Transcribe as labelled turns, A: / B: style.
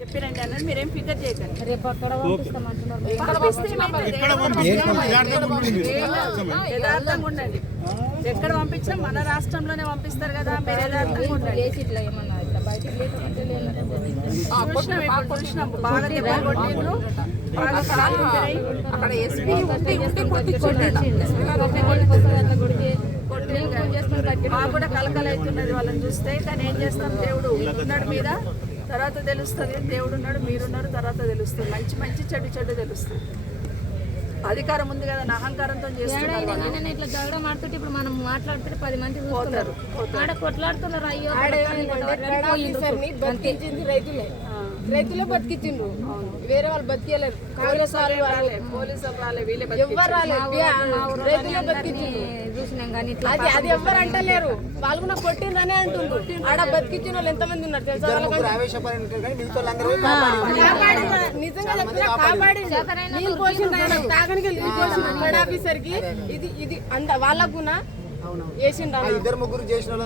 A: చెప్పిరండి అన్నది మీరేం ఫికర్ చేయకండి
B: రేపు అక్కడ
C: యథార్థంగా ఉండండి
A: ఎక్కడ పంపించినా మన రాష్ట్రంలోనే పంపిస్తారు కదా మీరు యథార్థంగా ఉండండి
D: అక్కడ ఎస్పీ ఉంటే ఉంటే
A: మాకు కూడా కలకల అవుతున్నది వాళ్ళని చూస్తే కానీ ఏం చేస్తాం దేవుడు ఉన్నాడు మీద తర్వాత తెలుస్తుంది దేవుడు ఉన్నాడు మీరున్నారు తర్వాత తెలుస్తుంది. మంచి మంచి చెడు చెడు తెలుస్తుంది. అధికారం ఉంది కదా నా అహంకారంతో చేస్తున్నారు
B: ఇట్లా జగడం ఆడుతుంటే ఇప్పుడు మనం మాట్లాడుతుంటే పది మంది
A: పోతారు
B: ఆడ కొట్లాడుతున్నారు అయ్యో
D: బతికించింది రైతులే. రైతులే బతికించిండ్రు. వేరే వాళ్ళు బతికేయలేరు. కాంగ్రెస్ వాళ్ళు
A: రాలే, పోలీసు వాళ్ళు రాలే వీళ్ళే
D: రాలేదు రైతులే బతికించిండ్రు.
B: చూసినాం కానీ ఇట్లా
D: అది అది ఎవ్వరు అంటలేరు. వాళ్ళు కూడా కొట్టిండ్రనే అంటుండ్రు. ఆడ బతికించిన వాళ్ళు ఎంతమంది ఉన్నారు తెలుసా? నిజంగా చెప్తున్నా కాపాడి నీళ్ళు పోసిండ్రు ఆయన. తాగనికి నీళ్ళు పోసిండ్రు థర్డ్ ఆఫీసర్కి ఇది ఇది అంద వాళ్ళకు కూడా వేసిండ్రు
E: ఆ ఇద్దరు ముగ్గురు చేసిన వాళ్ళ